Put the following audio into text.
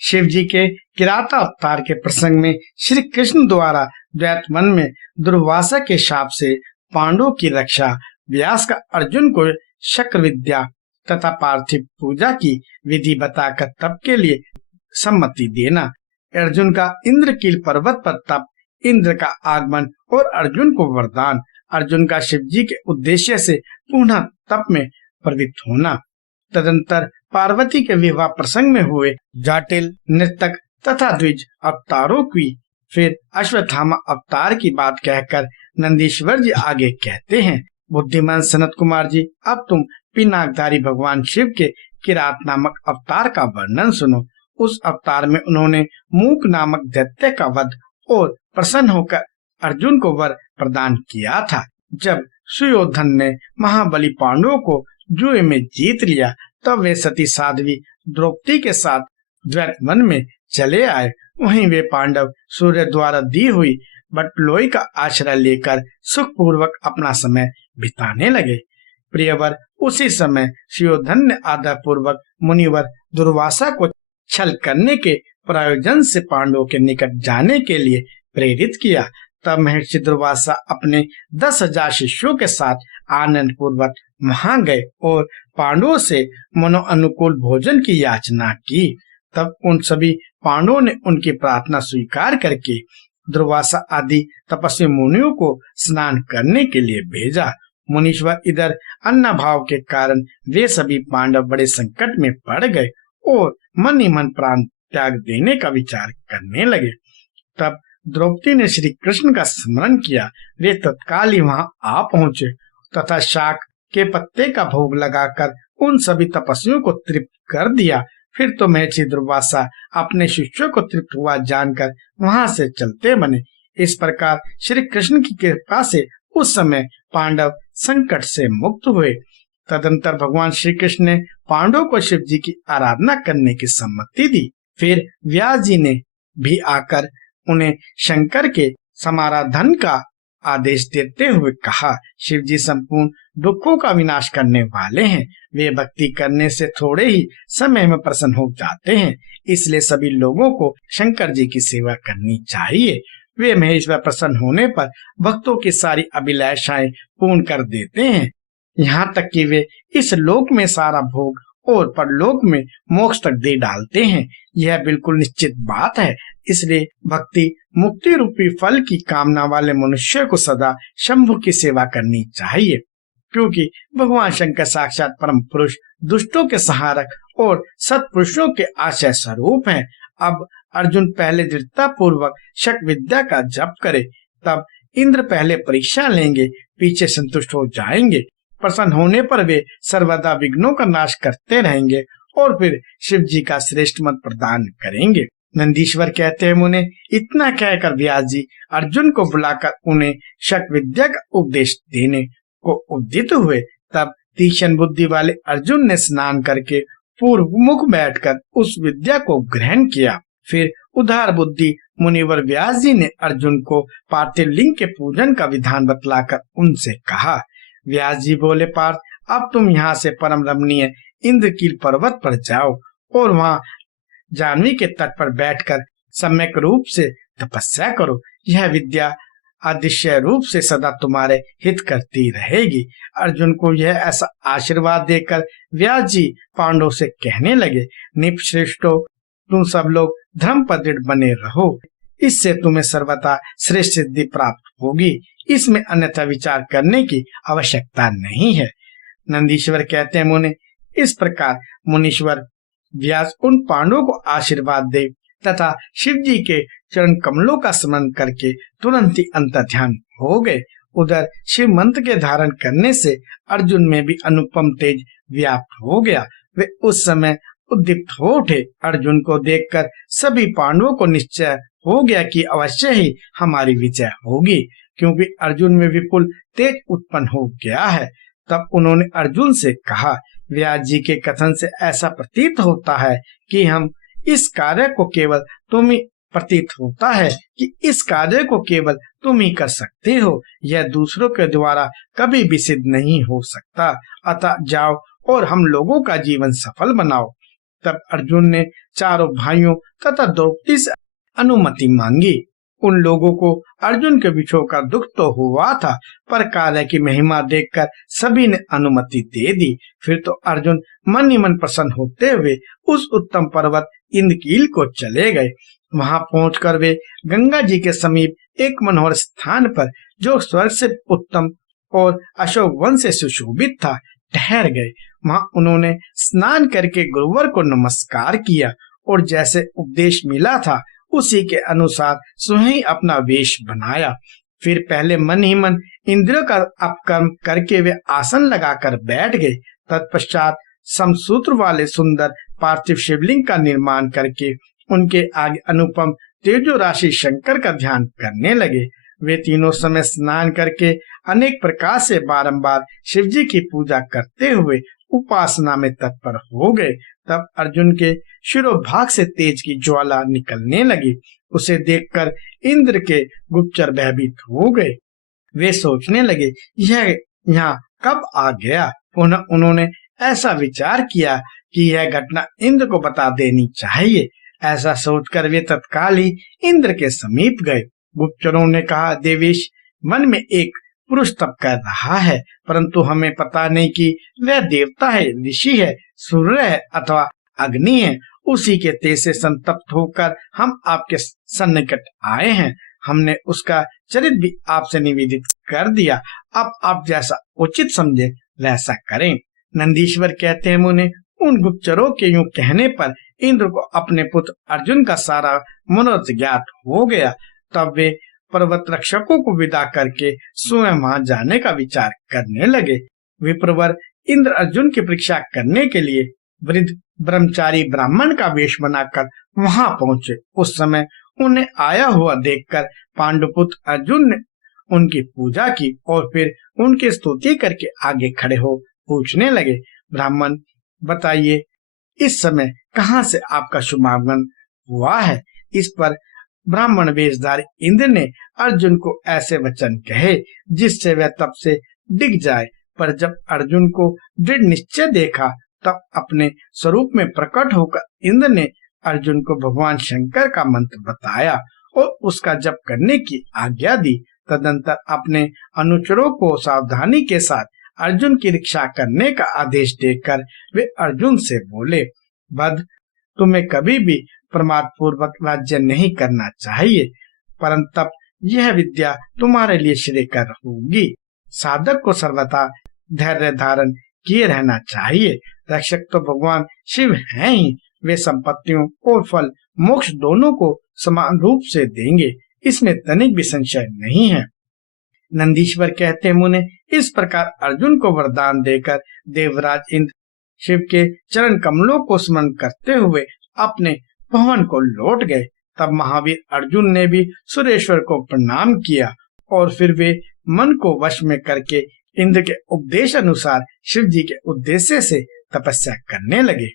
शिव जी के किराता अवतार के प्रसंग में श्री कृष्ण द्वारा द्वैत वन में दुर्वासा के शाप से पांडवों की रक्षा, व्यास का अर्जुन को शक्र विद्या तथा पार्थिव पूजा की विधि बताकर तप के लिए सम्मति देना, अर्जुन का इंद्रकील पर्वत पर तप, इंद्र का आगमन और अर्जुन को वरदान, अर्जुन का शिव जी के उद्देश्य से पुनः तप में प्रवृत्त होना, तदंतर पार्वती के विवाह प्रसंग में हुए जाटिल नृतक तथा द्विज अवतारों की, फिर अश्वत्थामा अवतार की बात कहकर नंदीश्वर जी आगे कहते हैं, बुद्धिमान सनत कुमार जी, अब तुम पिनाकधारी भगवान शिव के किरात नामक अवतार का वर्णन सुनो। उस अवतार में उन्होंने मूक नामक दैत्य का वध और प्रसन्न होकर अर्जुन को वर प्रदान किया था। जब सुयोधन ने महाबली पांडवों को जुए में जीत लिया, तब वे सती साध्वी द्रौपदी के साथ द्वैत वन में चले आए। वहीं वे पांडव सूर्य द्वारा दी हुई बटलोई का आश्रय लेकर सुखपूर्वक अपना समय बिताने लगे। प्रियवर, उसी समय सुयोधन ने आदर पूर्वक मुनिवर दुर्वासा को छल करने के प्रयोजन से पांडवों के निकट जाने के लिए प्रेरित किया। तब महर्षि दुर्वासा अपने 10,000 शिष्यों के साथ आनंद पूर्वक वहां गए और पांडवों से मनो अनुकूल भोजन की याचना की। तब उन सभी पांडवों ने उनकी प्रार्थना स्वीकार करके दुर्वासा आदि तपस्वी मुनियों को स्नान करने के लिए भेजा। मुनीश्वर इधर अन्ना भाव के कारण वे सभी पांडव बड़े संकट में पड़ गए और मन ही मन प्राण त्याग देने का विचार करने लगे। तब द्रौपदी ने श्री कृष्ण का स्मरण किया। वे तत्काल ही वहां आ पहुंचे तथा शाक के पत्ते का भोग लगाकर उन सभी तपस्वियों को तृप्त कर दिया। फिर तो महर्षि दुर्वासा अपने शिष्यों को तृप्त हुआ जानकर वहां से चलते बने। इस प्रकार श्री कृष्ण की कृपा से उस समय पांडव संकट से मुक्त हुए। तदंतर भगवान श्री कृष्ण ने पांडवों को शिव जी की आराधना करने की सम्मति दी। फिर व्यास जी ने भी आकर उन्हें शंकर के समाराधन का आदेश देते हुए कहा, शिव जी संपूर्ण दुखों का विनाश करने वाले हैं। वे भक्ति करने से थोड़े ही समय में प्रसन्न हो जाते हैं, इसलिए सभी लोगों को शंकर जी की सेवा करनी चाहिए। वे महेश्वर प्रसन्न होने पर भक्तों की सारी अभिलाषाएं पूर्ण कर देते हैं, यहाँ तक कि वे इस लोक में सारा भोग और परलोक में मोक्ष तक दे डालते हैं। यह बिल्कुल निश्चित बात है। इसलिए भक्ति मुक्ति रूपी फल की कामना वाले मनुष्य को सदा शंभु की सेवा करनी चाहिए, क्योंकि भगवान शंकर साक्षात परम पुरुष, दुष्टों के सहारक और सत्पुरुषों के आश्रय स्वरूप हैं। अब अर्जुन पहले दृढ़ता पूर्वक शक विद्या का जप करे, तब इंद्र पहले परीक्षा लेंगे, पीछे संतुष्ट हो जाएंगे। प्रसन्न होने पर वे सर्वदा विघ्नों का नाश करते रहेंगे और फिर शिव जी का श्रेष्ठ मत प्रदान करेंगे। नंदीश्वर कहते हैं, मुने इतना कहकर व्यास जी अर्जुन को बुलाकर उन्हें शक विद्या का उपदेश देने को उद्यत हुए। तब तीक्ष्ण बुद्धि वाले अर्जुन ने स्नान करके पूर्व मुख बैठकर उस विद्या को ग्रहण किया। फिर उदार बुद्धि मुनिवर व्यास जी ने अर्जुन को पार्थिव लिंग के पूजन का विधान बतलाकर उनसे कहा। व्यास जी बोले, पार्थ, अब तुम यहाँ से परम रमणीय इंद्रकील पर्वत पर जाओ और वहाँ जाह्नवी के तट पर बैठकर सम्यक रूप से तपस्या करो। यह विद्या अदृश्य रूप से सदा तुम्हारे हित करती रहेगी। अर्जुन को यह ऐसा आशीर्वाद देकर व्यास जी पांडवों से कहने लगे, निपश्रेष्ठो, तुम सब लोग धर्म पर दृढ़ बने रहो, इससे तुम्हें सर्वथा श्रेष्ठ सिद्धि प्राप्त होगी। इसमें अन्यथा विचार करने की आवश्यकता नहीं है। नंदीश्वर कहते हैं, मुने इस प्रकार मुनीश्वर व्यास उन पांडवों को आशीर्वाद दे तथा शिव जी के चरण कमलों का स्मरण करके तुरंत ही अंतर्ध्यान हो गए। उधर शिव मंत्र के धारण करने से अर्जुन में भी अनुपम तेज व्याप्त हो गया। वे उस समय उद्दीप्त हो उठे। अर्जुन को देखकर सभी पांडवों को निश्चय हो गया कि अवश्य ही हमारी विजय होगी, क्योंकि अर्जुन में विपुल तेज उत्पन्न हो गया है। तब उन्होंने अर्जुन से कहा, व्यास जी के कथन से ऐसा प्रतीत होता है कि इस कार्य को केवल तुम ही कर सकते हो। यह दूसरों के द्वारा कभी भी सिद्ध नहीं हो सकता। अतः जाओ और हम लोगों का जीवन सफल बनाओ। तब अर्जुन ने चारों भाइयों तथा द्रौपदी से अनुमति मांगी। उन लोगों को अर्जुन के विछोह का दुख तो हुआ था, पर काले की महिमा देखकर सभी ने अनुमति दे दी। फिर तो अर्जुन मन ही मन प्रसन्न होते हुए उस उत्तम पर्वत इंद्रकील को चले गए। वहां पहुंचकर वे गंगा जी के समीप एक मनोहर स्थान पर, जो स्वर्ग से उत्तम और अशोक वन से सुशोभित था, ठहर गए। वहां उन्होंने स्नान करके गुरुवर को नमस्कार किया और जैसे उपदेश मिला था उसी के अनुसार स्वयं अपना वेश बनाया। फिर पहले मन ही मन इंद्रियों का अपकर्म करके वे आसन लगाकर बैठ गए। तत्पश्चात समसूत्र वाले सुंदर पार्थिव शिवलिंग का निर्माण करके उनके आगे अनुपम तेजो राशि शंकर का ध्यान करने लगे। वे तीनों समय स्नान करके अनेक प्रकार से बारंबार शिवजी की पूजा करते हुए उपासना में तत्पर हो गए। तब अर्जुन के शिरोभाग से तेज की ज्वाला निकलने लगी। उसे देखकर इंद्र के गुप्तचर भयभीत हो गए। वे सोचने लगे, यह यहाँ कब आ गया। पुनः उन्होंने ऐसा विचार किया कि यह घटना इंद्र को बता देनी चाहिए। ऐसा सोचकर वे तत्काल ही इंद्र के समीप गए। गुप्तचरों ने कहा, देवेश, मन में एक पुरुष तप कर रहा है, परंतु हमें पता नहीं कि वह देवता है, ऋषि है, सूर्य है अथवा अग्नि है। उसी के तेज से संतप्त होकर हम आपके सन्निकट आए हैं। हमने उसका चरित्र भी आपसे निवेदित कर दिया। अब आप जैसा उचित समझे वैसा करें। नंदीश्वर कहते हैं, मुने, उन गुप्तचरों के यूं कहने पर इंद्र को अपने पुत्र अर्जुन का सारा मनोरथ ज्ञात हो गया। तब वे पर्वत रक्षकों को विदा करके स्वयं वहां जाने का विचार करने लगे। विप्रवर इंद्र अर्जुन की परीक्षा करने के लिए वृद्ध ब्रह्मचारी ब्राह्मण का वेश बनाकर वहां पहुंचे। उस समय उन्हें आया हुआ देखकर पांडुपुत्र अर्जुन ने उनकी पूजा की और फिर उनकी स्तुति करके आगे खड़े हो पूछने लगे, ब्राह्मण, बताइए इस समय कहाँ से आपका शुभागमन हुआ है। इस पर ब्राह्मण वेशधारी इंद्र ने अर्जुन को ऐसे वचन कहे जिससे वह तब से डिग जाए। पर जब अर्जुन को दृढ़ निश्चय देखा तब अपने स्वरूप में प्रकट होकर इंद्र ने अर्जुन को भगवान शंकर का मंत्र बताया और उसका जप करने की आज्ञा दी। तदंतर अपने अनुचरों को सावधानी के साथ अर्जुन की रक्षा करने का आदेश देकर वे अर्जुन से बोले, बद, तुम्हें कभी भी प्रमाद पूर्वक राज्य नहीं करना चाहिए, परंतु तब यह विद्या तुम्हारे लिए श्रेयकर होगी। साधक को सर्वथा धैर्य धारण किए रहना चाहिए। रक्षक तो भगवान शिव हैं ही, वे संपत्तियों और फल मोक्ष दोनों को समान रूप से देंगे, इसमें तनिक भी संशय नहीं है। नंदीश्वर कहते हैं, मुने, इस प्रकार अर्जुन को वरदान देकर देवराज इंद्र शिव के चरण कमलों को स्मरण करते हुए अपने भवन को लौट गए। तब महावीर अर्जुन ने भी सुरेश्वर को प्रणाम किया और फिर वे मन को वश में करके इंद्र के उपदेश अनुसार शिव जी के उद्देश्य से तपस्या करने लगे।